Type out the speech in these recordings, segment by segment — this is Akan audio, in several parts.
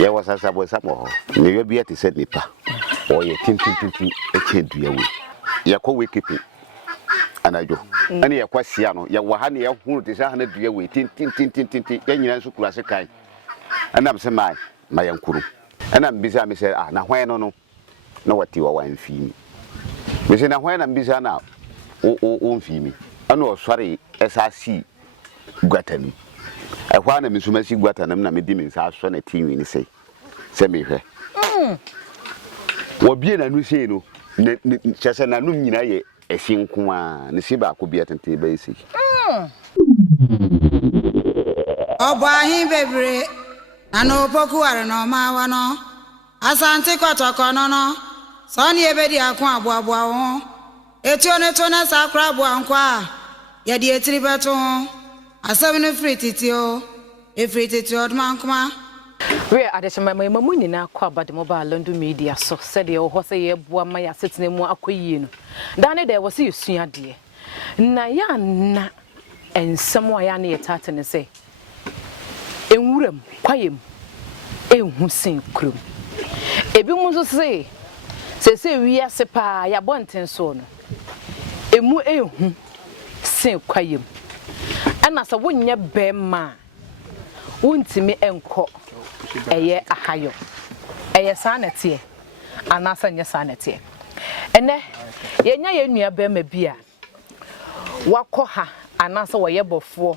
ya was Sasabonsam ne we bia te said nipa o ye tintin e chedu ya ko we keeping anajo ani ya kwasia no ya wa ha ne ya hunu te sa ha na dua we tintin ya nyina nso kura se kan anam se mai ma yankuru anam bisa me se na hwan no na wati wa wan fi mi me se na hwan na bisa na o fi mi ana o sori esasi gwatani ehwa na misuma si gwatanam na medi min sa so na tinwi ni sei se me hwe wo bie na nu sei no chese na nu nyina ye efinko a ne si ba ko bia tente ba isi obahin bebre ano poku are no ma wa no asante kotoko no so ne ebedi akon aboaboa ho etio ne to na sakra aboa nkwa ye de etiri beto asem ne frititio efrititio dmankoma we adeshema mamu nyina kwa abademo ba Alandu Media so said ye ho se ye boa ma ya setene mu akoyie no dane de wo se yesua de na ya na ensem wa ya na yetate ne se enwuram kwayem enhusin krum ebi mu so se wi ase pa ya bonten so no emu ehu sin kwayem ana sa wonye bema wontimi enko eye ahayo eye sanete anasa nye sanete ene yenya ye nua bema bia wakọ ha anasa woye bofo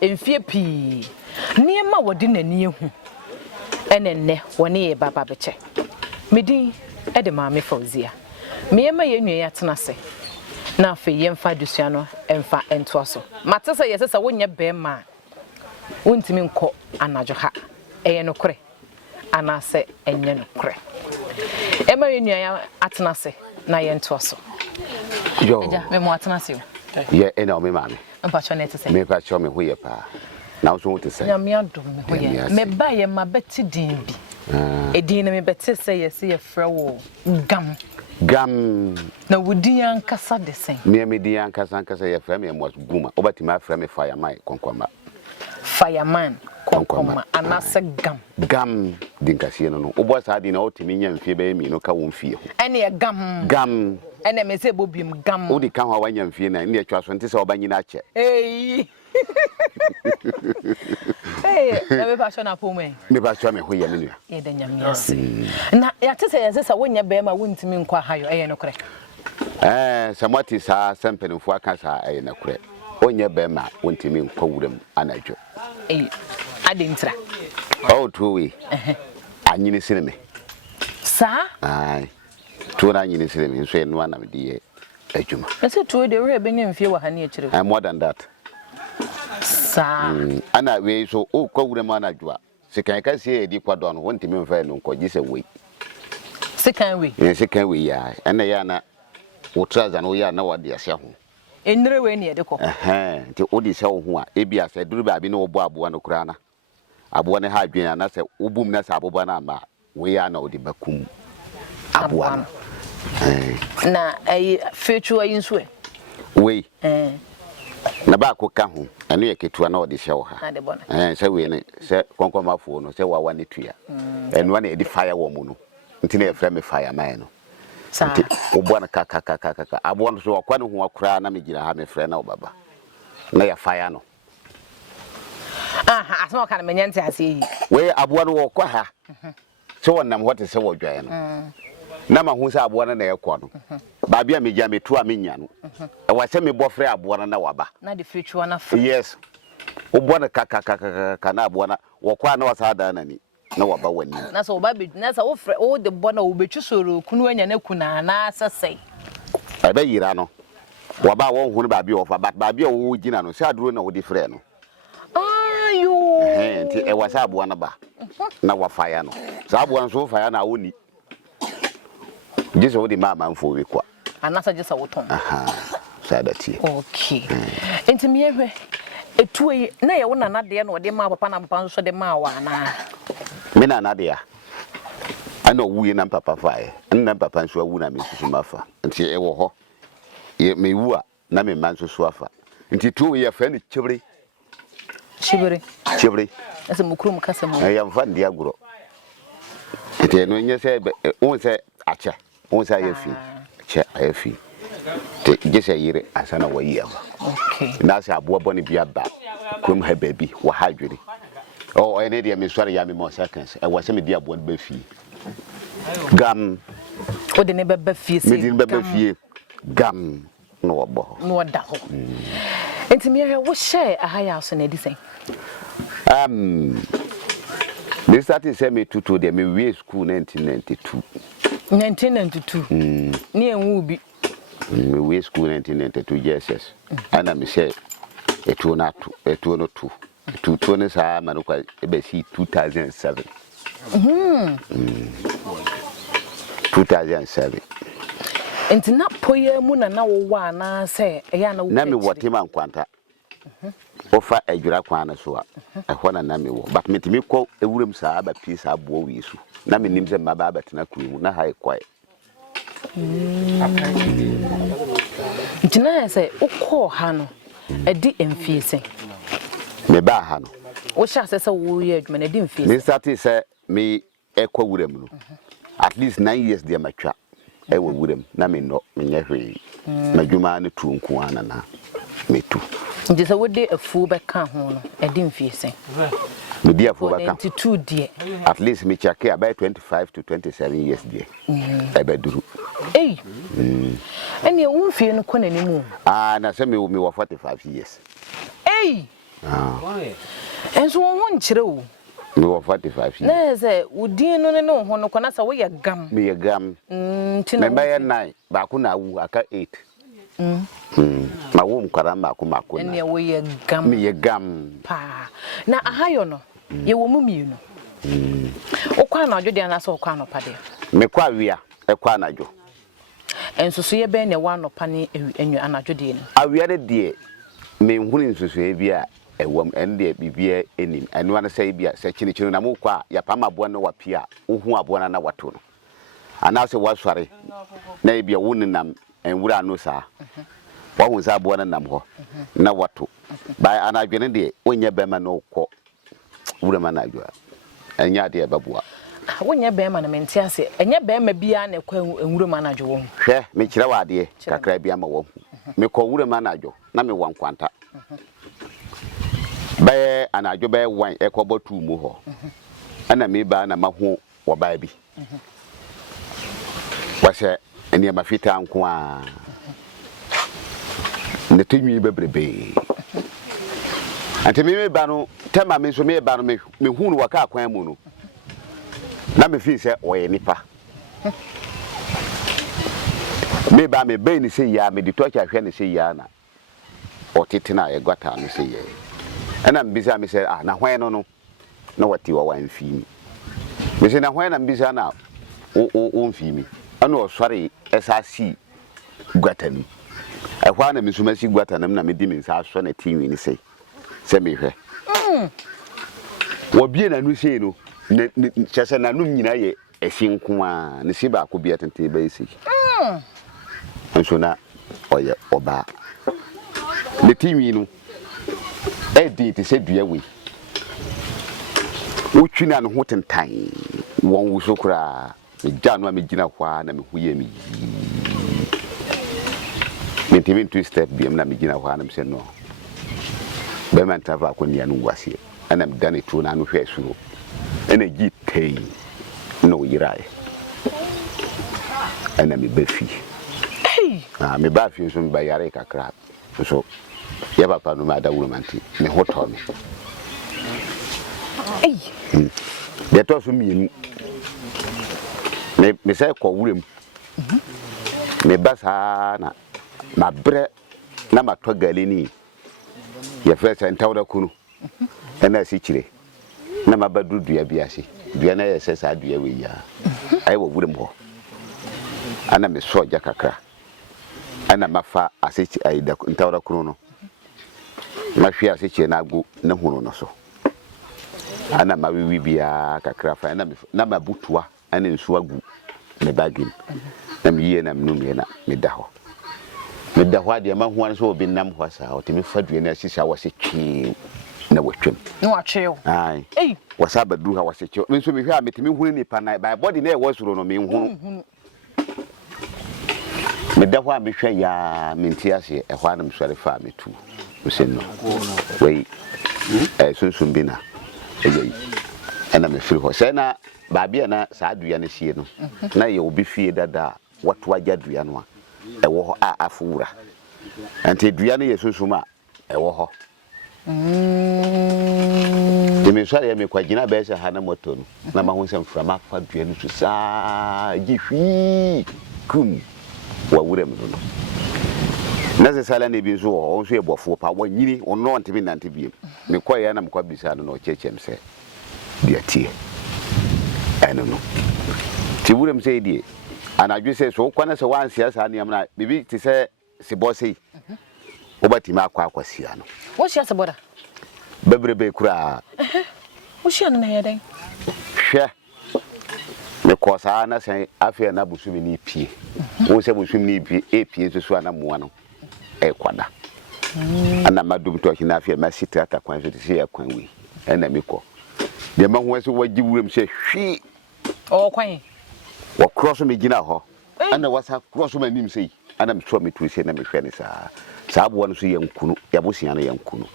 emfie pii niema wodi nani ehu enenne woni ye baba beche medin ede maame Fauzia meyema ye nua ya tenase na afi yemfa dusua no emfa ento so matese yesesa wonye bema wontimi nko anajo ha eye no kure anase enye no kure ema ye nua ya atenase na ye ento so yo eja me mo atenase ye ena o me maame mpa cho nete se me pa cho me hoye pa na wo so wote se nyame adom me hoye me ba ye mabeti din bi edin na me beti se ye se ye frewo gam na wudi yankasa de sen me di yankasa ye frame me mo guma obati ma frame fireman konkoma anase gam dinkasie no obo sa di na otimi nya mfie be mi no ka wo mfie ho ene ye gam ene me se bobim gam odi kan ho wanya mfie na ne atwa so nte se obanyina ache na me pa so na pome me pa so me hoye me nua ye da nyame ase na ya tese ye se wonya be ma wontimi nkwa hayo eye no kure samwati sa sempenfo aka sa eye na kure wonya be ma wontimi nkwa wuram anadwo adintra tuwe anyini sineme sa ai tuwa anyini sineme nso eno na mede adwuma ese tuwe de we benye mfie wa hane akire I'm more than that sa ana we so kwa wuram anadwo a sekan ka sie edi kwado no wontimi mfa no nkwaji se we sekan we ya ana ya na wotraza no ya na wade ase ho enire we ne edeko nti odi se wo ho a ebia se duru ba bi na obo aboa no kura na aboa ne ha adwen na se obum na se aboba na ma we ya na odi bakum aboa na fetu ayi nso we na ba ko ka ho eno ye ketua na odi hye wo ha se we ne se konkomafo no se wa wa ne tua eno na edi fire wo mu no nti na e frame fire man no nti obo na kaka aboa no so wakwa ne ho akura na megina ha me frɛ na obaba na ya fire no asema kana menyante ase yi we aboa no wakwa ha so wonam hote se wodwan no na ma hu se aboa no na ekɔ no ba bia megya metu a menya no e wa se me bofre aboa no na waba na de future na fa yes obo na kaka na aboa na wakwa na wasada na ni na waba wani na so oba be na so wo frɛ wo de bo na wo betwu soro kunu anya na kuna na asesei aba yira no waba wo hu ne ba bia ofa ba bia wo gina no se aduro na wo di frɛ no nti e wasa aboa na ba na wafa ya no sa aboa no so fa ya na woni jiso wo di mama mfo we kwa anasa jisa woton sadati okay enti me ehwe etuwe na ye wona na de na ode ma papa na papa so de ma wa na me na na de ya ana wuye na papa fae na papa nso awu na me susu mafa nti e wo ho ye me wu a na me man so afa nti tuwe ye fa ni chibere ase mukuru mukasa mu ya mfa ndi aguro Ete no nye se won se ache won se ayefi che ayefi te gese yire asana wa yi aba okay na se abo boni bia ba krom ha baby wa hadwiri o ene de me sori ya me mo seconds e wa se me di abo ba fi gam o de ne beba fie se me di beba fie gam no obo no da ho enti me hwe wo share ahaya so na di sen me started say me tutu de me we school 1992 ni enwu bi me we school 1992 JSS ana me say etu no 2 ne sa ma no kwa ebe si 2007 2007 enti na poye mu na wo wa na say ya na wo na me wote man kwanta ofa adwura kwan so a ehwo na me wo but me timi ko ewuram saa ba pie saa bo wi su na me nim se ma ba betena kuimu na ha kwai ntina say ukọ ha no edi emfiese me ba ha no wo sha se wo ye adwuma na edi emfiese me start say me ekwa wuram no at least 9 years dia matwa ewo wuram na me no me nya hwe madwuma ne tu nko ana na me tu nje se wo de afu be ka ho no edi emfiese me dia afu ba ka 22 die at least me check about 25 to 27 years die ebeduru eni wo fie no kọ na nimu na se me wo 45 years enso wo nkyere wo me wo 45 years na ze udin no ne no ho no kọ na sa wo ye gam me ye gam ntina me ye 9 ba ku na wu aka 8 ma wo mkwara ma ku na eni wo ye gam me ye gam pa na ahayo no ye wo mu mienu okwa na adwo de na sa okwa no pade me kwa wia ekwa na dwo ensusu ye be ne wa no pa ne enyu anadwo de ni awia de me nhuni nsusu e bia ewam ende bibia enim enu ana sai bia se chini na mukwa ya pama bo na wapia uhu abo na wato no ana se wasware na bia woninam enwura no saa wa hu sa abo na nam ho na wato ba anadwene de onye bema na ukọ wura ma na adwa enya de babua wonya bema na menti ase enya bema bia na kwa enwura ma na adwo wo hwe me kire wade kakra bia ma wo me ko wura ma na adwo na me wankwanta bae anadwo bae wan ekobotu mu ho ana me ba na maho wo ba bi wase eni mafita nko a ne tinwi bebrebe ante me ba no tema me so me ba no me hunu waka akwan mu no na me fi se oye nipa me ba me be ni se ya me di tocha hwe ni se ya na otitina e gwata no se ye ana mbisa me se na hwan no na wati wa wan fi mi me se na hwan na mbisa na o fi mi ana o sori esasi gwata ni e hwan na misuma si gwata na me di mi nsa so na tinwi ni se me hwe wo bie na nu se no chese na nu nyina ye esinko a ne si ba ko bia tente ba isi nso na oye oba le tinwi no edi te se dua we utwina no ho tentan won wuso kura me gya no a me gina hwa na me huye me me two step biem na me gina hwa na me se no be man tava ko nia no wase ana me dane tu na no hwe suro ena gi tei no yirae ana me bafi me bafi so me bayare kakra so ya papa no ma da wuro manti me hoto me de to so mi me say ko wurem me basa na ma bre na ma to galeni ya fesa ntawda kunu na si kire na ma badu dua biase dua na ya sesa dua we ya ai wo wurem ho ana me soja kakra ana mafa asechi ai da ntawda kunu no ma hwe asechi na agu na hunu no so ana ma wiwi bia kakra fa na ma butua ana nsu agu ne bagin na mi ye na mnum ye na me da ho de ma ho an so obi nam ho sa o timi fadue na sisa wo se twi na watwam no atweo ai wasaba du ha wasecho me so me hwa metimi hunu nipa na by body na e wasuro no me hunu me da hwa me hwa ya menti ase e hwa na me sore fa me tu usenno wei sunsun bina eyi ana me firi ho se na baabia na saa dua na sie no na ye obi fie dada watu agya dua no a e wo ho a afura ante dua no ye sunsun a e wo ho me sori me kwagina be se ha na moto no na ma ho nsem frama fa dua no so saa gihwi kum wa wura me no na se sala ne bi so o so e bofo pa wanyini ono ntimi nante bi me koya na me kwa bisa no chechem se dia tie eno no ti wura me se die anadwe se so kwana se wan siasa ne am na bibi ti se se bossei obati ma akwasia no wo sia se boda bebrebe kura wo sia no na yeden hwe me kosa na se afia na busumi ni pie wo se busumi ni pie so ana moa no e kwada ana madum to hina afia ma sitra ta kwan so ti ya kwan wi ana me ko de ma ho se wagi wuram se hwi o kwan wo cross me gina ho ana wasa cross me nim sei ana me tro me tu se na me hwe ni saa abo no so yankunu ya bosia no yankunu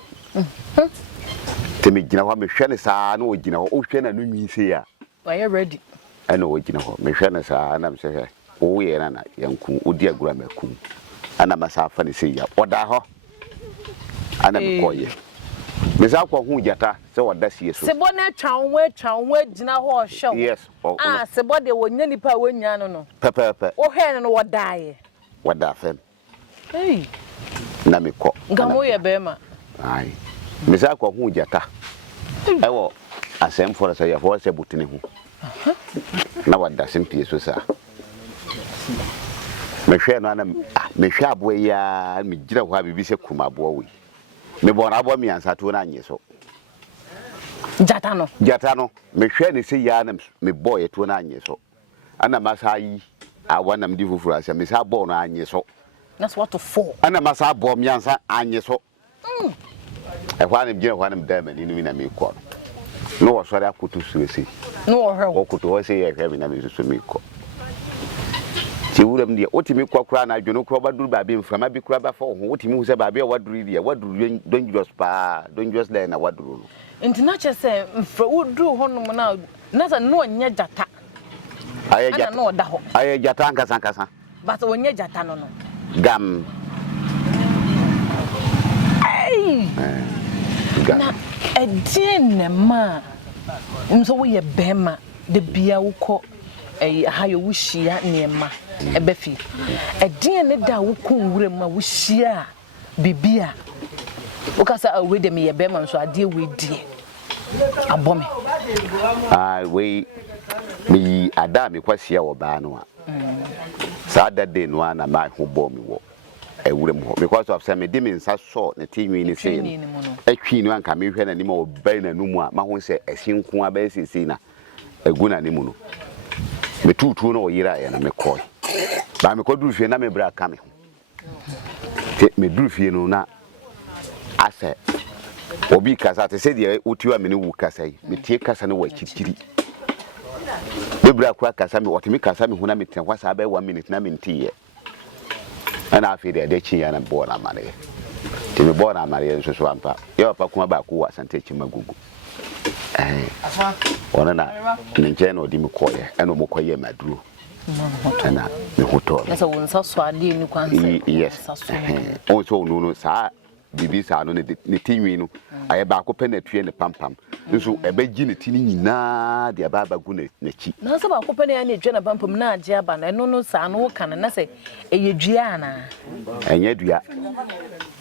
temi gina ho me hwe ni saa na o gina ho o hwe na no nwi sei a are you ready ana o gina ho me hwe ni saa na me se hwe o ye na yankunu odi agura makum ana masafa ni sei ya oda ho ana me koye me za kwa hu jata se oda sie so sebo na twanwe gina ho hyew yes sebo de wonya nipa wonya no pepe o hwe no wodae wada fem na me ko ngamo ye bema ai me za kwa hu jata ewo asem for say ya for say butini hu na wada simpie so sa me hwe no ana me hwe abo ya me gira ho abibi se kuma abo wi me bona abo mi ansa to na anye so jata no me hwe ne se ya na me boy to na anye so ana masayi awana mdi fufuru ase me sa bo no anye so that's what to for ana masa abo mi ansa anye so e hwa ne gira hwa ne dama ni na me ko no wo sori akoto suesi no wo hwe wo koto wo se ye hwe mi na me so me ko ti wuram dia otimi kwakura na adwono kro baduru baabi mframa bi kura ba fa ho otimi hu se baabi a waduru dia waduru dangerous line na waduru no intina che se mfra woduru honum na sa no nya jata aye jata no da ho aye jata nkasa but wonya jata no gam gam na edine ma mso wo ye bema de bia wukọ hayo wushia niema ebefi edin ne da wukun wure ma wushia bibia ukasa awe de me ye bema nso ade we die abome we mi ada mi kwasia wo ba no a sa da de no ana ma ho bo mi wo ewure mo because of say me de me nsa so ne tinwi ni sei atwi no anka me hwe na ni ma obai na numu a ma ho se asinko aba sisi na eguna ni mu no me tutu no yira ya na me koy ba me ko duru fie na me bra ka me ho me duru fie no na ase obi kasa te se de utiwa me ne wu kasa yi me tie kasa no wa kirikiri me bra kwa kasa me otimi kasa me ho na me ten kwa sa ba 1 minute na me ntiye ana afi de chi ya na bo na mare ti me bo na mare nso so ampa ye pa kuma ba ku wa sante chi magugu ona na nje no di me koye eno mo koye maduro ana me hoto esa wonsa so ade ni kwanse yes o so no sa bibi sa no ne tinwi no aye ba ko penatue ne pampam nso ebegi ne tini nyina de aba gu ne chi na so ba ko pene ya ne dwe na pampam na age aba na eno no sa no kana na se eyedua na enye dua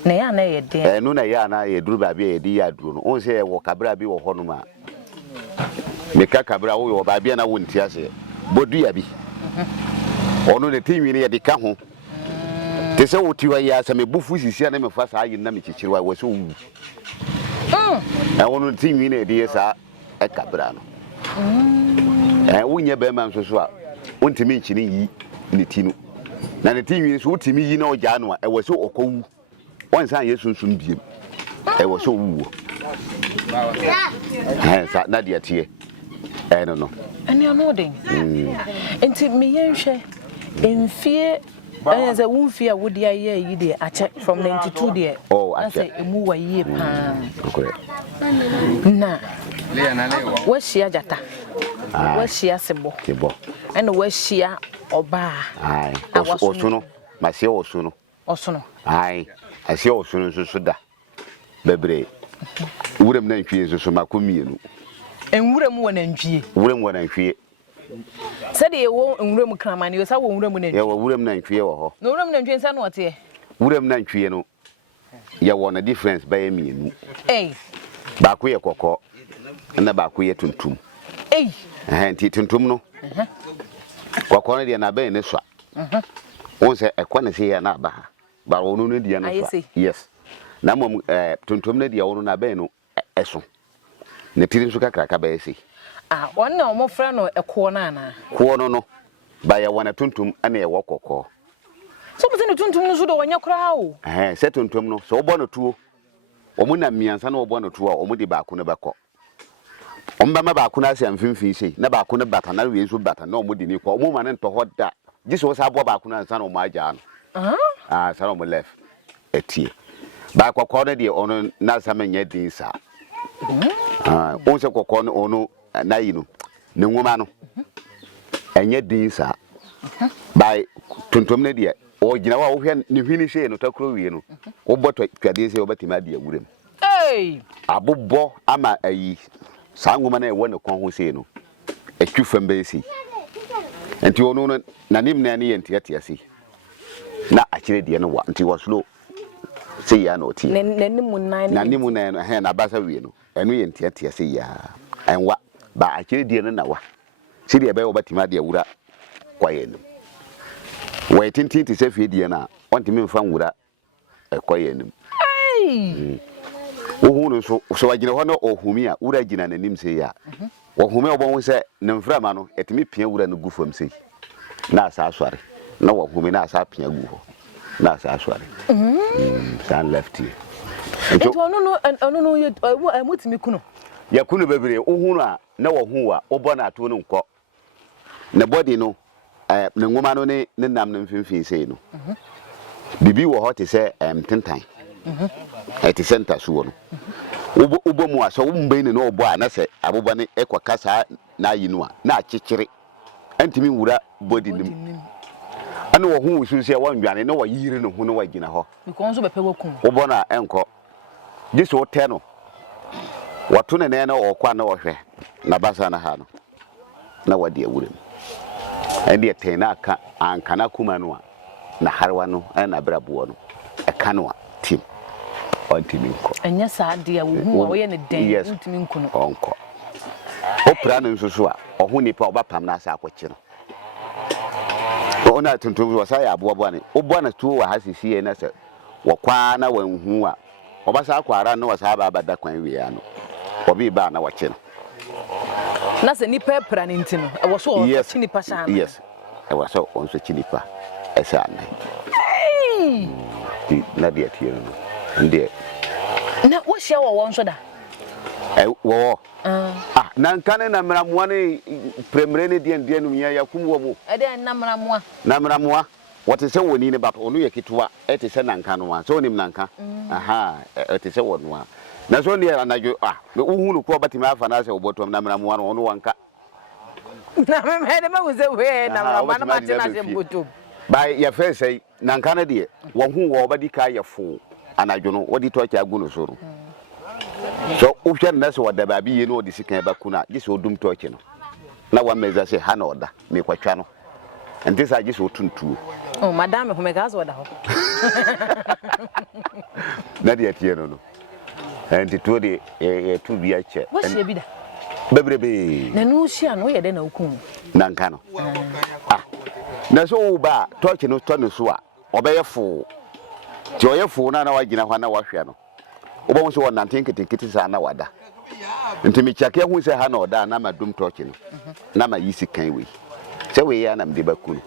na ya na ye de eno na ya na ye duru ba bia ye di ya duru no on se ye wo kabra bi wo hono ma me ka kabra wo yo ba bia na wo ntia se bodu ya bi ono ne tinwi ne ye de ka ho te se wo tiwa ya se me bufu sisi na me fa sa ayi na me chichirwa wo se wu ono tinwi ne de sa e kabra no wonye be ma nso so a wontimi nchini yi ne tinu na ne tinwi so wotimi yi na oja no a e wo se okowu wonsan yesu nsun biem e wo se wu Sa na de atie no ani ano den enti me yenhwe emfie say wonfie a wodi aye yi de ache from 92 de ache emu wa yie pa correct na wa shia jata wa shia sebo and wa shia oba ai osuno ma se osuno ai ase osuno so da bebre wuram na ntwie so makomienu enwuram wo na ntwie wuram wo na ntwie sede wo enwuram kramane yo sa wo enwuram na ntwie wo wuram na ntwie wo ho no wuram na ntwie sa no ote wuram na ntwie no ya wo na difference ba yemienu ba ko ye kokko na ba ko ye tuntum nti tuntum no kokko no de na ba ne so won se ekwane se ya na ba wo no de na so yes na mom tuntum na de wo no na ba no eso ne tirin so kakra ba esi wonna o mo fra no eko na na ko no ba ya wona tuntum ana ye wo kokko so pese no tuntum no so do wonya kra o se tuntum no so obo no tuo omo na miansa na obo no tuo omo de ba ko no beko omba ma ba ko na ase amfimfin sei na ba ko no bata na we so bata na omo de ni ko omo ma ne nto hoda giso wo sa abo ba ko na ansa na omo aja no sa omo left etie ba kokko no de ono na sa menya din sa on se kokko no ono na yi no ne nwoma no enye din sa by tuntum ne de o gina wa wo hwe ne hwini hye no takro wie no wo boto twade se wo batima de awurem abobbo ama ayi sa nwoma na e wo ne kon ho se no atwufam ba esi enti ono no nanim na ne yenti atiasi na akire de no wa enti wo slow se ya no ti nanim na he na basa wie no enu yenti atiasi ya enwa ba akire de no na wa se de be wo batima de awura kwaye no we tintin ti se fie die na on ti me mfa nwura kwaye no ohunu so wagina ho no ohumi a wura gina nanim se ya ohumi obon se ne mframa no etimi pia wura no gufam se na asa asware na ohumi na asa pia gu ho na asa asware san left here ento ono ye mutimi kuno ya kuno bebere ohunu a na wohu a obo na ato no nkọ na body no ne ngoma no ne nam no mfimfin sei no bibi wo ho te se tentan eti center so no ubo mu aso umbe ne no obo a na se aboba ne ekokasa na yinu a na akekere antimi wura body nim ana wo hu wusu se wandwane ne wo yire no hu no wagina ho because so bepe wakum obo na enko giso wote no wato ne ne na okwa na wo hwe na basa na ha no na wadi awurem ende etena aka ankana kuma no na harwa no na brabo no eka no tim ontimi nko enya sa de a wo hu wo ye ne den ontimi nko no onko opra no nsusu a ohu nipa obapam na asa akwachi no ona tuntum wo sa ya abobo ne obo na tuo wa hasisi na se wo kwa na wanhu a obasa akwara no wasa ba bada kwan wi ya no obi ba na wachi no na se nipa pra ne ntino e wo so o chinipa sha na yes e wo so on so chinipa e sha na na dia tie no ndie na wo hia wo won so da wo na nkane na mramoa ne premre ne die num ya kum wo mu e de na mramoa wote se woni ne bato onu ye kitwa e te se nanka no a so onim nanka e te se wonu a na so ne anajo uhunu ko batima afa na se obotom na mramoa no onu wanka na me de ma wuze we na mramoa na mate na se botom by ya fe say nanka na de wo hu wo badi ka ye fo anajo no wodi to cha agu no so no so uhwe na se woda ba bi ye no odi sikan ba kuna gise odum to che no na wa meza se ha na oda me kwatwa no enti sa gise otuntuo madame ho me gazo oda ho na de atie no enti to de tu bi a che wo hie bi da bebrebe na no hia no ye de na okun nanka no na so ba to che no to no so a obeye fo ti oyefo na wagina hwa na wahwe no obo so won nanten ketekete sa na wada nti mi chake hu se ha na oda na madum to che no na ma yisi kan we se we ya na mde baku no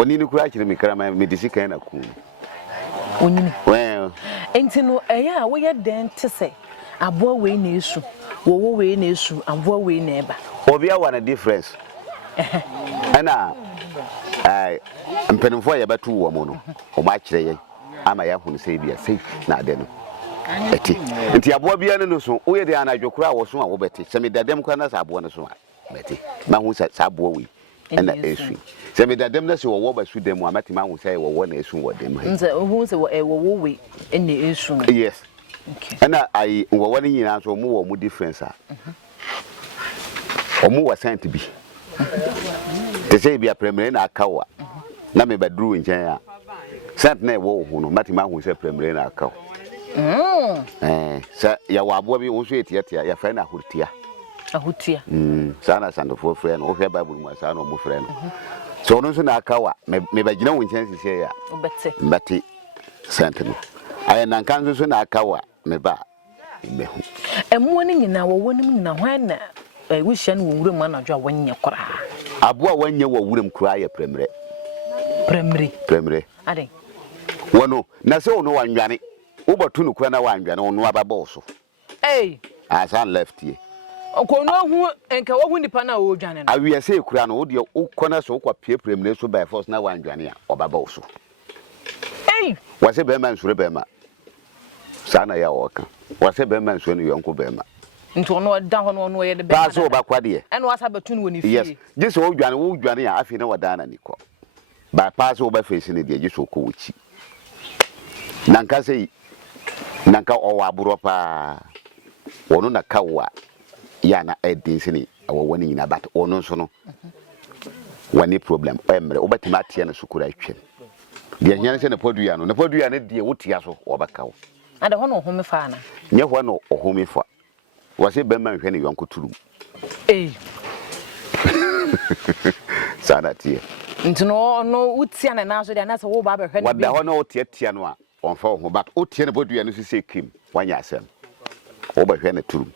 oni ni kura kire mi krama mi disi kan na ku onyini well enti no eya wo ye den te se Abo we na esu. Wo we na esu, abo we na eba. Obi a one difference. Ana mpenimfo ya batu wo mo no. O ma kire yen. Ama ya hunu sei bia sei na ade no. Eti. Nti abo bia no so, wo ye de anadwokura wo so a wo beti. Se me dadem kwa na sa abo no so a. Beti. Ma hu sa abo we. Ena esu. Se me dadem na se wo ba su dem amati ma hu sai wo na esu wo dem. Nze hu se wo we ena esu. Yes. Okay. Ena ai wo wani nyina so mo wo mu difference a. Omu wa sent bi. Te say bi a premier na akawa. Na me badru nchen a. Sent na wo hu no mati ma hu se premier na akawa. Sa ya wa abo bi wo so etia ya fa na hurtia. Ahutia. Sana sandofo frɛ no wo hwɛ bible mu sa no mo frɛ no. So no so na akawa me bagina wo nchen sisi ya. Obete. Mbati sent no. Aya na nkan so na akawa me ba. Mehu. Emu ni nyina wo wonim nyina hwan na wishan wo wuram anadwo a wanye kora. Abo a wanye wo wuram kora ya premre. Premre. Ade. Wono na se ono wanwane. Wo batu no kora na wanwane ono ababa so. Asan left here. Okono hu enka wo hu nipa na wo dwane no. Awie se kura no wo de ukona so kwa pie premre so by force na wanwane a obaba so. Wase be man sure be ma. Sana ya woka. Wase be man sure no yonko be ma. Nto no da ho no ye de be. Ba so ba kwade e. Eno wasa batun woni fie. Yes. Just wo dwane a afi na wadana niko. Ba pass wo ba face ne de just ko wuchi. Nanka sei nanka o wa buro pa. Wono na kawa ya na edin ni awo woni nyina bat ono so no. Wani problem emre obatima tie na sukura atwem. De nyane se na podua no de wotia so obakawo. Ade ho no home fa na. Nye ho no ohome fa. Wase bemma hwe ne yonko turu. Sana tie. Ntino no utia na na so de na se wo ba be hwe ne. Wada ho no otia no a onfa ho but otie ne podua no sise kim wanya asem. Wo ba hwe ne turu.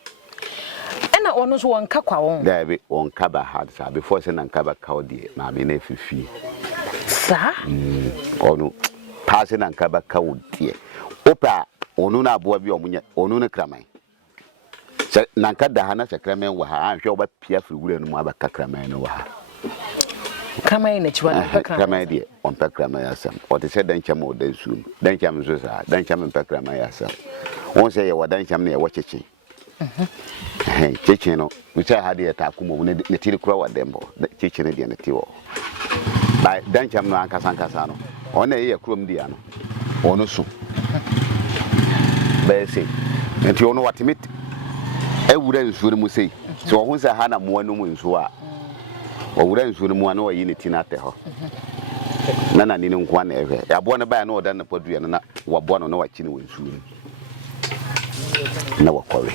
Ena ono so wonka kwa won. Dabe wonka ba hard sa before se na nka ba kawo de ma me na fifi. Sa? Ono pass na nka ba kawo de. Opa onu na aboa bi omunya onu ne kraman. Se na nka da ha na se kraman wa ha anhwe oba pia firi wura no mu abaka kraman no wa ha. Kraman na chiwa na kraman de on pa kraman asam. O te se dan cham o dan su. Dan cham so sa dan cham pa kraman asam. Won se ye wa dan cham na ye wa cheche. Cheche no we say ha de ta kuma ne tiri kura wa dembo. Cheche ne de ne ti wo. Ba dan cham no ankasa no. Ona ye kurom dia no. Ono so. Bese enti ono watimit ewura nsuo mu sei so ho se ha na mo anu mu nsuo a owura nsuo mu anu oyi ne tina te ho na ni nkwa na ehwe yabo ne ba na oda na podua na wabo no na wachi ne nsuo na wakore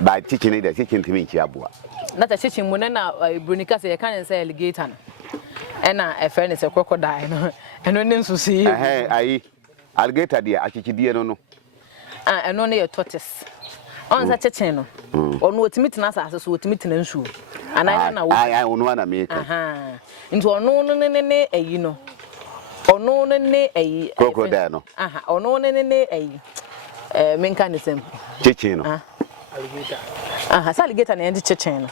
ba chichi ne da chichi ntimi nchi aboa na ta chichi mu na brunika se ye kan say alligator na na efe ne se crocodile no eno ne nsusi ayi alligator dia achichidie no eno ne ye tortoise on sa chechen no ono otimiti na asase so otimiti na nsuo ana na wo ono na meka nti ono ne eyi no ono ne eyi crocodile no ono ne eyi menka ne sem chechen no alligator sa alligator na ye chechen no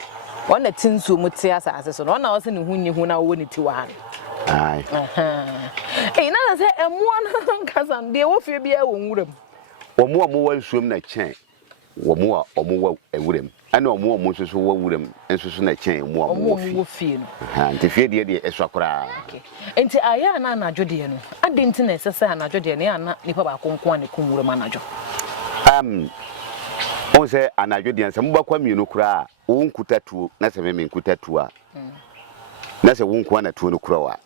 ona tinsuo muti asase so no ona wo se ne hunyi hu na wo ne ti wa ha na say emua na kasan de wo fie bia wo nwuram omo wa nsuom na chen omo wa ewuram ana omo so wa wuram enso na chen omo wo fie no nti fie de eswakora enti aya na anadwo de no ade nti na esese anadwo de ne ana nipa ba konko ne kun wuram anadwo on se anadwo de nsa mbakwa mienu kura wo nkuta tuo na se me nkuta tuo a na se wo nko na tuo no kura wa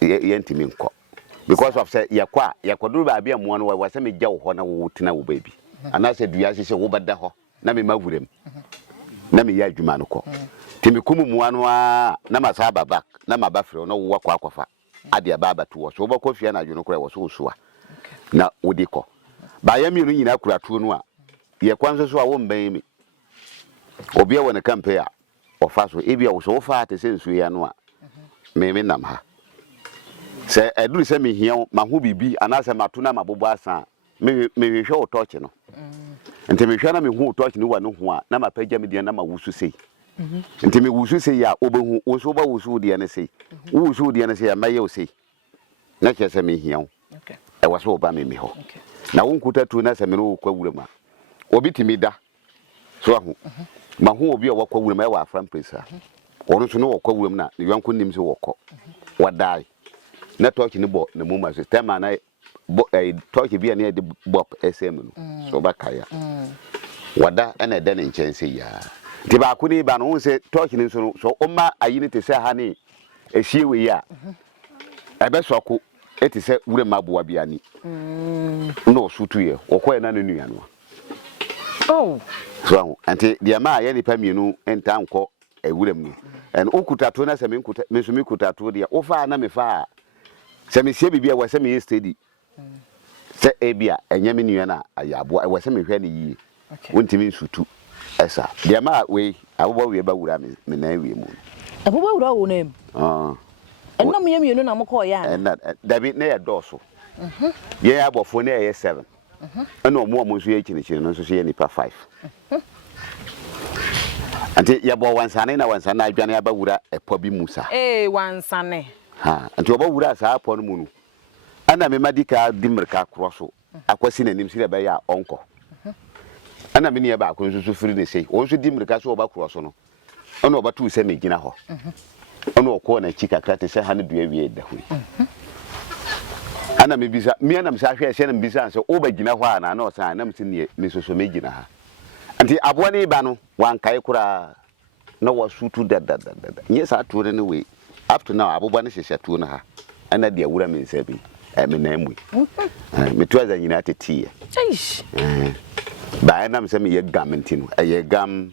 yentimi nko because of say yakwaduru ba bia mo no wa se me gya wo ho na wo tina wo baby ana se dua se wo bada ho na me mawurem na me ya adwuma no ko timi kumu mo ano a na masaba back na mabafre no wo kwa akwafa ade baba to wo so wo bakọ fia na adwo no kura wo so so na wo di ko ba ya mi no nyina kura tuo no a ye kwanso so a wo mban mi obi a wona campaign a ofa so ebia wo so fa te se nsu ya no a me nam ha se eduru se me hia ma ho bibi anase matuna mabobo asa me hwe o torch no enti me hwe na me hu torch no wa no ho a na ma pagya me dia na ma wusu sei enti me wusu sei ya obehu wo so ba wusu dia na sei wo wusu dia na sei ya maye o sei na kese me hia wo e wa so ba me ho na wo nkuta tu na se me no kwa wura ma obi timi da so ahu ma hu obi o wakwa wura ma e wa afran presa ono so no wakwa wura na ne yanko nim se wokọ wadai na torch ni bo na mu ma system na torch bia na de bop SM no so ba kaya wada na de ne nchense ya ti ba ku ni ba no se torch ni so so o ma ayi ni te se ha ni ehie we ya ebe so ko eti se wure ma bo bia ni no sutu ye okọ na ne nua no oh so anti dia ma ye ni pa mienu enta nko ewure mu en okutato na se me nkuta me so me kutato dia o fa na me fa se me sie bibia wa se me steady se ebia enye me nua na ayabo wa se me hwe ne yi wontimi nsutu esa dia ma we abobo we ba wura me na we mu abobo wura wo nem enna me mienu na mko ya enna dabi na ya doso ye abofo na ye 7 ena omo nso ye chinichini no nso ye nipa 5 anti ya bo wansane na wansane adwane aba wura epo bi musa wansane ha anti oba wura sa apo no mu no ana me madika dimrika kroso akwasi nanim sire ba ya onko ana me ne ba akon nso firi ne sei won so dimrika so oba kroso no ona oba tu se me gina ho ona okọ na chika krate se ha ne dua wie da hu ana me bisa me ana me sa hwe se na me bisa se oba gina ho ana na osan na me se ne me soso me gina ha anti aboa ne ba no wan kai kura na wasutu da nye sa tuo ne we up to now aboba ne hyehyɛ tuo na ha ana de awura me nsa bi me na mu me to aza nyina tetie eish ba na me se me ye gam ntino ye gam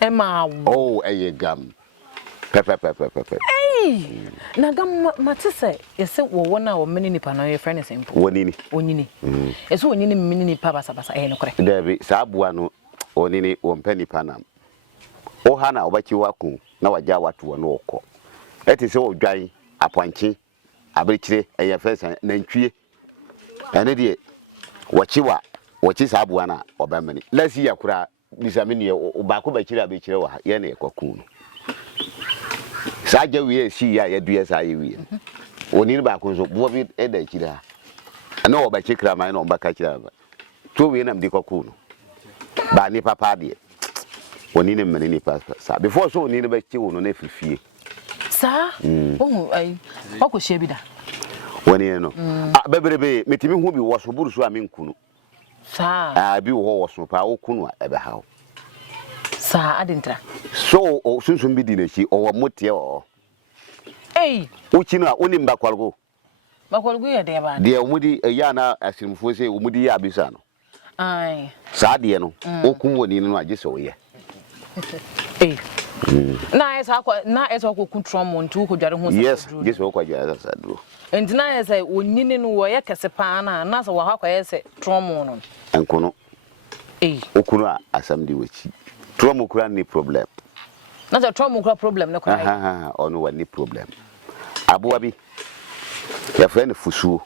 ema oh ye gam pepe na gam matese yese wo na wo meni nipa no ye friend simple onini eso onini meni nipa basa no kore dabi sa aboa no onini wo mpani panam o ha na obaki waku na waja watu no okọ eti se odwan apwanchi abirikire eye fesa na ntwie ene de wachi sa aboa na obamani lasi yakura bisamini ba ko bakire abikire wa ye na ekwaku no saja wie si ya dua sa ye wie onini ba ko so bo bi eda kire ha na obaki kra man na obaka kire ba to wie na mdikwaku no ba ni papa de onini mene ni papa sa before so onini ba chi wono na fifie sa ai wako shebida woni no bebrebe metimi hu bi wo so buru so amenkunu sa bi wo wo so pa wo kunu ebe hawo sa adintra so sunsun bi di na chi o motie o uchi no oni mbakwalgo ye de ba de omudi ya na asimfo se omudi ya bisa no ai sa de no okun woni no agese wo ye na esa kwa control montu ko dware ho sa yes yes wo kwa dware sa duro enti na esa onyini no wo ye kese pa na so wo ha kwa ese trauma no enkono okunu asam di wachi trauma kura ni problem na so trauma kura problem na kwa ono wa ni problem aboa bi ya friend fusuo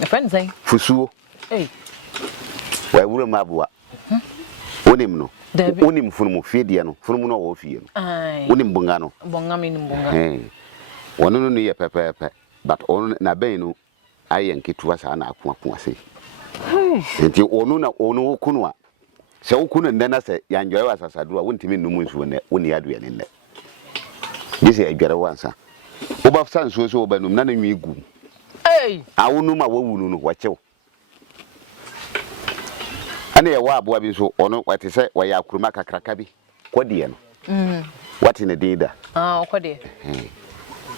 ya friend say fusuo wa wura ma aboa onim no onim funumu fie no funumu no wo fie no onim bunga no bunga mi bunga wono no ye pepepe but ono na ben no ayen ketuwa sa na akwa sei enti ono na ono okunu a se okunu ndana se yanjoy wa sasadu a wontimi numu nsuo ne woni adua ne nne gese adware wansa oba san so oba num na nwi egu awonu ma wawunu no wachew ane ye wa aboa bi so ono wate se wa ya kuruma kakraka bi kodie no wate ne dida kodie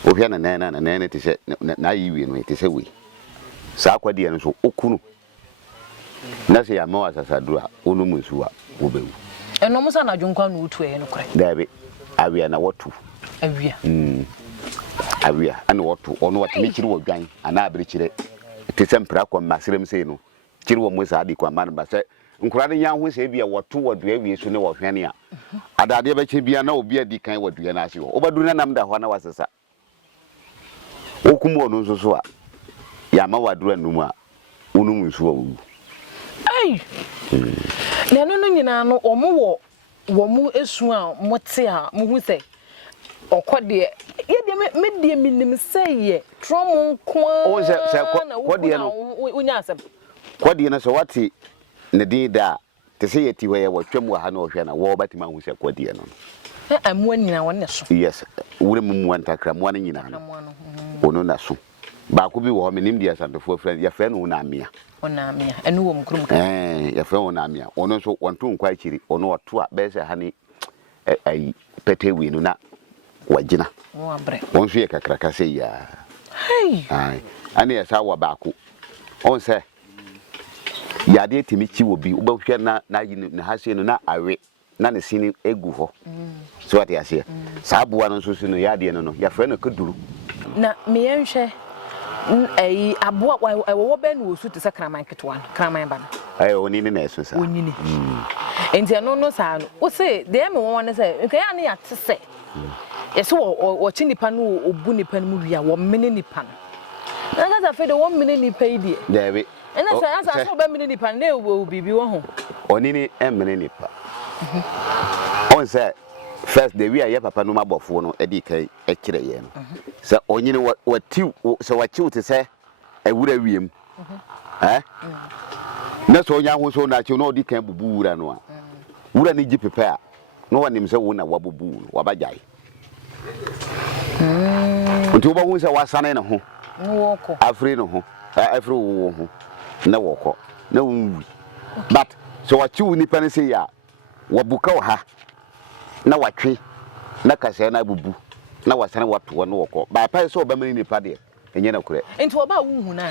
ohia na te se na yiwe no te se we sa kodie no so okunu na se ya ma wasasadu a onu munsu a obewu eno musa na dwonkwa no utu e no kore dabe awia na watu awia ane watu ono wate mi kiri wodwan ana abirikire te se mpra kwa masirem sei no kiri wo musa adi kwa man ba se nkurade nya ho se bia watu wodua wie so ne wo hwene a adade ba che bia na obi adi kan wodua na ase ho obaduru na nam da ho na wasesa okumu ono nso so a ya ma waduru anum a unum nso a wu hey na no nyina no omo wo mu esu a mote a mo hu se okode ye de me de minim say ye trom nko o se kode no unya asem kode no so wati ne din da te se yeti we wo twam wa ha na ohwe na wo batima hu se kode no amu nyina wonne so yes wure mu antakra mu an nyina no ono na so ba ko bi wo menim dia santofo friend ya fe no na amia onamia enu wo mkrum ka ya fe ona amia ono so wonto nkwa akiri ono oto a be se ha ni ai petewi no na wagina wo abre won so ye kakraka se ya hey ai ani esa wa ba ko on se ya de timi chi wo bi wo ba hwe na yi na ha se no na awe na ne sini egu ho so what ya se sa buwa no so no ya de no ya fe no kaduru na me yenhwe ai aboa wo ben wo su te se kraman ketwa kraman ba ai oni ni na eso sa onini enti no sa no wo se de me won ne se nka ya ne ya te se yeso wo chi nipa no obu nipa no mu wia wo mene nipa no na za fe de wo mene nipa idi David ena sa so ba mene nipa na wo bibi wo ho oni ni emene nipa on se first the way ya papa no mabofo no edi kai ekire ye no se onyini wati se wachi te se ewura wiem na so nya ho so na chi no odi kan bubu wura no a wura ni gi pepe a no wanim se wo na wabubu no wabajai nti wo ba hu se wasane ne ho wo ko afri no ho afri wo ho na wo ko na wo but so wachi wo nipa ne se ya wabuka ha na watwe na kase na bubu na wasane wato no woko ba pa so ba mani nipa de enye na kure enti oba wo hu na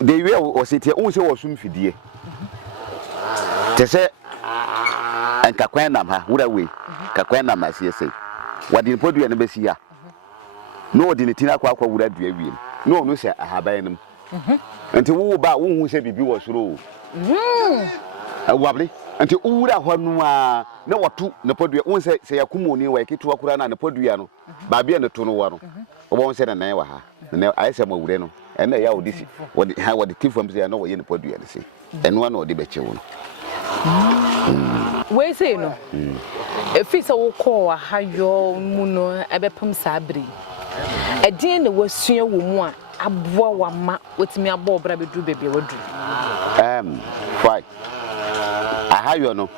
de we o sitie un se wo sum fidie te se anka kwan nam ha wura we ka kwan nam asie sei wadi podua ne besia no odi ne tina kwa wura dua wiem no no se ahaban nim enti wo ba wo hu se bibi wo soro wabli anti uwura honu a na watu na podua won se yakumoni wa kitu akura na podua no ba bia ne to no wo no obo se na nan wa ha na ayese ma wure no ena ya odisi wodi tifam se ya no wo ye ne podua ne se eno na odi beche wo no we say no efi se wo ko wa hayo mu no ebepem sabri edin na wasua wo mu a aboa wa ma wotimi abo obra bedu bebe wadu fight ahayo no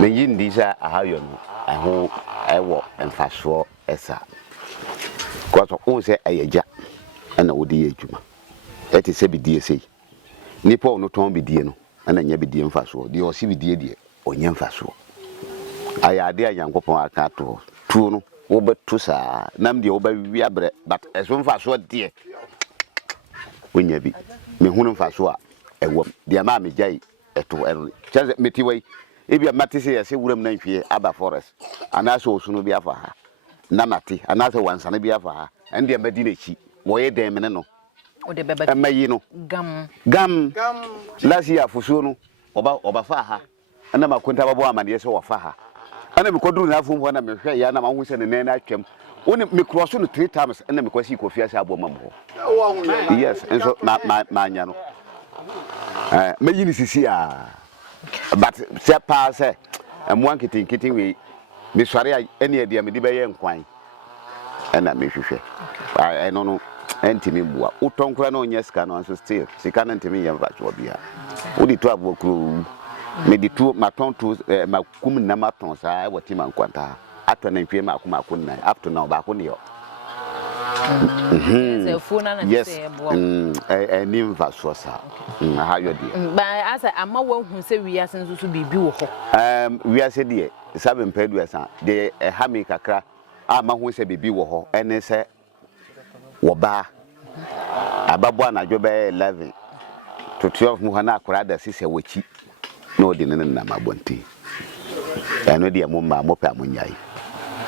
menyi ndisa ahayo no aho ewo emfaso esa kwaso o se ayaja ana wodi adwuma eti se bidie sei nipa no ton bidie no ana nya bidie mfaso de o se bidie de onye mfaso ayade ayankopon aka to tu no wo betu sa nam de wo ba wi abre but eso mfaso de wonya bi me hunu mfaso a ewo de ma me jai eto ero chaze metiwai ebia matise ya se wuram na nhwie aba forest anaso osunu bi afa ha na mate anaso wansane bi afa ha ende madi na chi woye dem ne no o de beba amayi no gam lasi ya fusuo no oba fa ha ana makunta babo amane se wo fa ha ana mikoduru na afum ho na mehwe ya na mahu se ne na atwam woni me cross no 3 times ana me kwasi kofia se abo mamho yes enso ma nya no meyi ni sisi a but se pa se amwan kitin we me sware a ene ade me di be ye nkwan ana me hwehwe ai no entimi bua utonkura na onye sika no so still sika na entimi ye mfa cho bia odi to abokru me di to maton to makum na maton sa wati man kwanta ato na nhwe makum na up to now ba ko ne yo se funa na se bo ni mfa so sa ha yo die ba asa ama wo hu se wiase nso bibi wo ho wiase die sabe mpadu asa de ha me kakra ama hu se bibi wo ho ene se woba ababo na dwobe 11 to 12 mu hana akora da sise wachi na odi ne na mabonti eno de mo ma mo pa mo nyai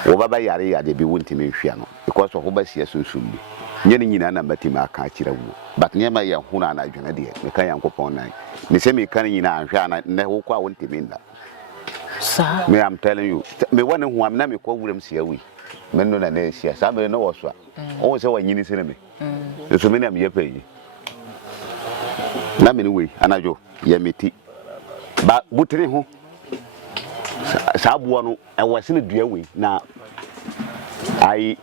woba ba yare bi wontimi nhwia no because of woba sia sunsun bi nyene nyina na matima aka akira wo but nyema ya huna na adwena de me kan yankopon nan me se me kan nyina anhwia na ne wo kwa wontimi nda sa me am telling you me wone hu am na me kwa wuram sia wi me no na na sia sa me no wo so a o se wa nyini se me so me na me yepa yi na me no we anajo ya meti ba butene ho sa aboa no e wase ne dua we na ai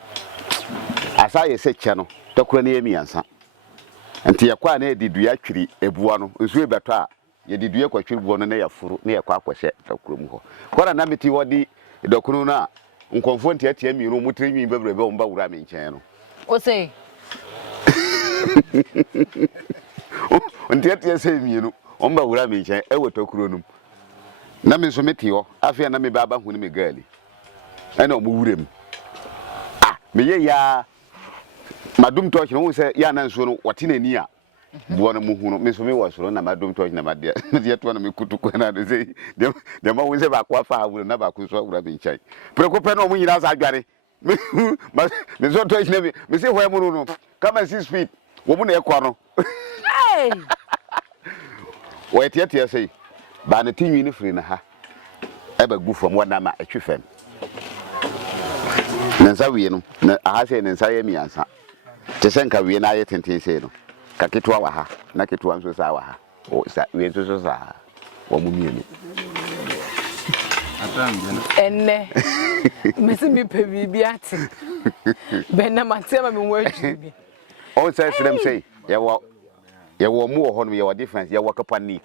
asa ye se che no tokura ne yemiansa nti yakwa na edi dua twiri ebua no nso ebeto a ye di dua kwa twiri buo no na ya furu na yakwa akwhye tokura mu ho kora na meti wodi dokunu na nkonfo ntia tia mienu mutire nwi bebrebe o mba wura me nchen no o sei ntia tia se mienu o mba wura me nchen e wotokuro num na me so meti ho afia na me baba hu ne me gali ana o mu wurem me ye ya madum touch no se ya na nso no wote nani a buo no mu hu no me so me wasoro na madum touch na madia me to na me kutuku na de se de ma wo se ba kwa fa awuro na ba ku so awura be nchai preko pe no mu nyina sa adware me so touch na me se ho mu no come 6 feet wo mu na e kwa no hey wo etia sei ba na tinwi ni firi na ha e ba gu fam wona ma etwe fam nansa wie no na aha se nansa ye miansa te senka wie na ye tenten sei no ka ketwa wa ha na ketwa nso sa wa ha o sa wie nso so sa wo mu mienu enne mesi bi pe bi ati be na matema me waju bi o say srem sei ye wo mu ho no ye wo difference ye wo kapani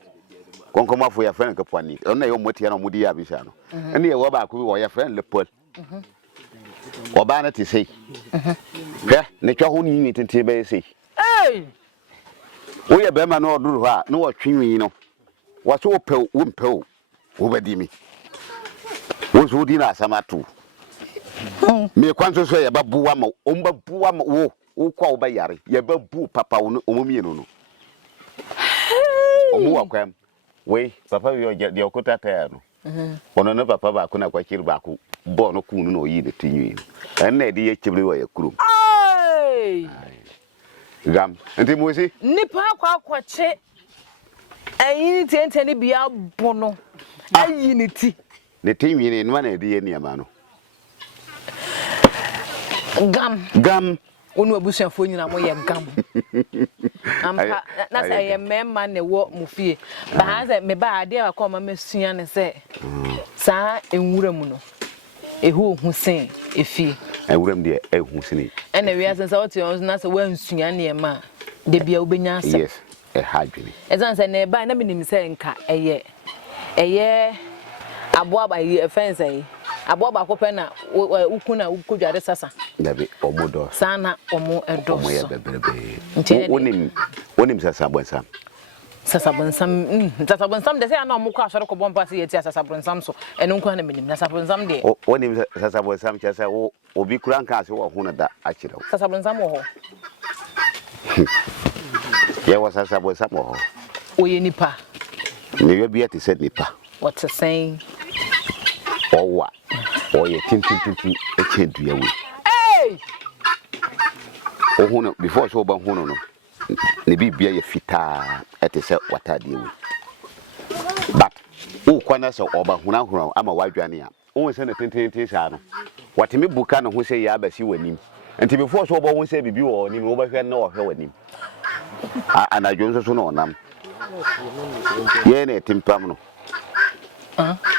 konkomo afo ya friend kapani na ye moti ya no mudi ya bi sha no ene ye wo ba ko wo ya friend le pol oba na ti sei ne twa ho ni nwi tente be sei wo ye be ma no oduru ha no wo twinwi no wo so wo mpeu wo badi mi wo so di na asamatu me kwanso so ye babuwa ma o mbabuwa ma wo kwa wo ba yare ye babu papa wo omomienu no omu akwam we papa wi de okota ta no ono no papa ba ko na kwa kiri ba ko bo no kunu no yi de tinwi na de ye kibri wa ye kurum gam enti mo si nipa akwache ayi tente ni bia bono ayi ni ti ne tinwi ne no na de ye niama no gam onu abusuafo nyina mo ye gam ampa na say ye memma ne wo mufie ba ha say me ba ade akọ ma mesua ne say sa enwura mu no ehu husen efi enwura mu de ehu sini ena wi asen sa wote on na say wansua ne ma de bia obenya asa yes e hadwini ezan say ne ba na minim say nka eye aboa ba yi fence yi aboa ba ko pe na ukuna ukudware sasa nabe omodo sana omo edo omo ya bebelebe onim Sasabonsam Sasabonsam de say na omo kwa asore ko bompa se yeti Sasabonsam so eno nkwa na minim na Sasabonsam de onim Sasabonsam cha say obi kura nka ase wo hu na da akira Sasabonsam wo ho ye wa Sasabonsam wo ho oye nipa ne we bia te said nipa what to say owa oye tintin echedu ya we ohunu before so ba hunu no ne bibia ye fita etese watade we but o kwana so oba hunu ama wadwane a o se na tintin sha no wateme buka no ho se ya abasi wanim enti before so oba ho se bibi wo nim wo ba hwe na wo hwe wanim anajo nso so no onam ye na timpam no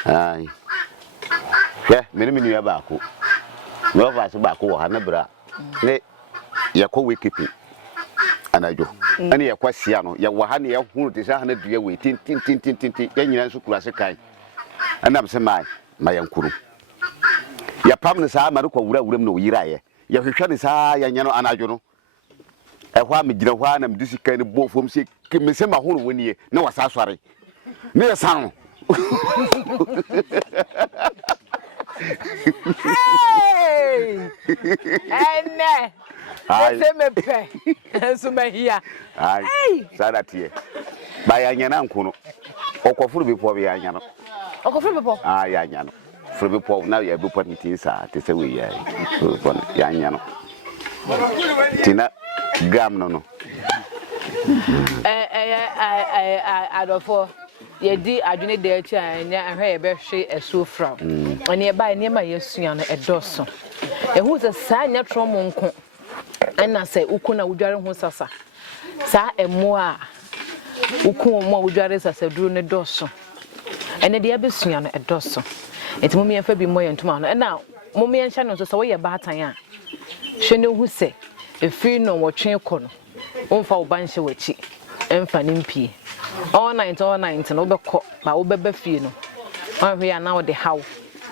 ai meni ya ba ko no va so ba ko wo ha na bra ne yakọ wekepe anajo ani yakwa sia no ya wa ha ne ya hunu te sa ha na dua we tin ya nyina nso kura se kan anam se mai ma yankuru ya pam ne sa ma ko wura no yiraye ya hwehwa ne sa ya nyano anajo no e hwa me gina hwa na me disi kan bo fom se me se ma hunu woni na wasa sware ne ya san hey enne ese me pe enso me hia ai sada tie ba ya nyana nkono okofuru bi po bi ya nyano okofuru bi po ya nyano furu bi po na ya bi po ntin sa te se we ya furu ya nyano tina gam no adofo ye di adwene de achi anya ahwe ye be hwe esu fra oni e ba ne ma yesua no edoso ehu se sa nya tromo nko ana se ukuna wudware ho sasa sa emo a uku mo wudware sasaduru ne doso ene de abesua no edoso enti mo mienfa bi mo yentuma no na mo mienhya no so wo ye baatan a hwe ne hu se efiri no wotwe kɔ no wonfa wo banhye wachi emfa ne mpie all night no bɛkɔ ba wo bɛba fie no ahwe ya na wo de haw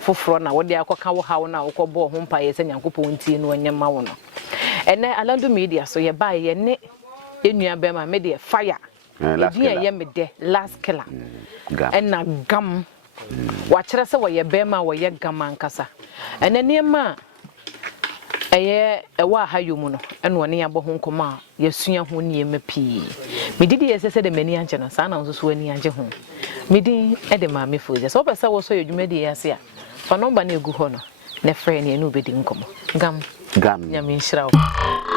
foforo na wo de akɔka wo haw na wo kɔbɔ ho mpa ye sɛ nyankopɔn ntie no anyama wo no ene Alandu Media so ye ba ye ne enua bɛma me de fire dia ye me de last killer ena gam wakyerɛ sɛ wo ye bɛma wo ye gam ankasa ene niema ewa hayo mu no eno woni yabɔ ho nkoma yesua ho niema pii medidi yesese de mani anche no saa na nso so ani age ho medin e de maame foje so pɛ sɛ wo so yedwuma de yase a fa number na egu ho no ne frɛ ne enu bedi nkomo gam nyame nhyira wo